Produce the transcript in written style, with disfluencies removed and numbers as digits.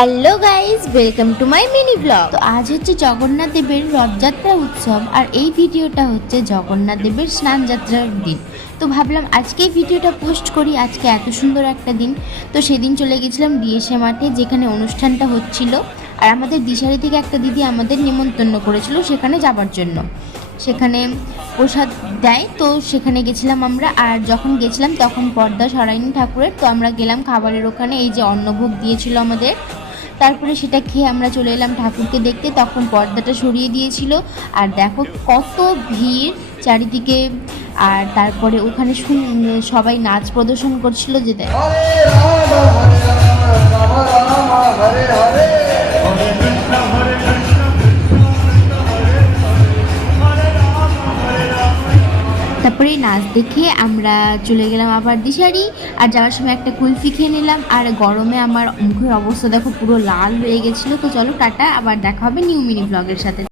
Hello guys, welcome to my mini blog. তো আজ হচ্ছে জগন্নাথ দেবের রথযাত্রা উৎসব, আর এই ভিডিওটা হচ্ছে জগন্নাথ দেবের স্নান যাত্রার দিন। তো ভাবলাম আজকে এই ভিডিওটা পোস্ট করি। আজকে এত সুন্দর একটা দিন। তো সেদিন চলে গেছিলাম ডিএসএ মাঠে, যেখানে অনুষ্ঠানটা হচ্ছিল। আর আমাদের দিশারি থেকে একটা দিদি আমাদের নিমন্ত্রণ করেছিল সেখানে যাবার জন্য। সেখানে প্রসাদ দেয়, তো সেখানে গেছিলাম আমরা। আর যখন গেছিলাম তখন পর্দা সরাইনি ঠাকুরের, তো আমরা গেলাম খাবারের ওখানে। এই যে অন্নভোগ দিয়েছিল আমাদের, তারপরে সেটা খেয়ে আমরা চলে এলাম ঠাকুরকে দেখতে। তখন পর্দাটা সরিয়ে দিয়েছিল। আর দেখো কত ভিড় চারিদিকে। আর তারপরে ওখানে সবাই নাচ প্রদর্শন করছিল, যে দেখ তারপরে নাচ দেখে আমরা চলে গেলাম আবার দিশারি। আর যাওয়ার সময় একটা কুলফি খেয়ে নিলাম। আর গরমে আমার মুখের অবস্থা দেখো পুরো লাল হয়ে গেছিলো। তো চলো টাটা, আবার দেখা হবে নিউ মিনি ব্লগের সাথে।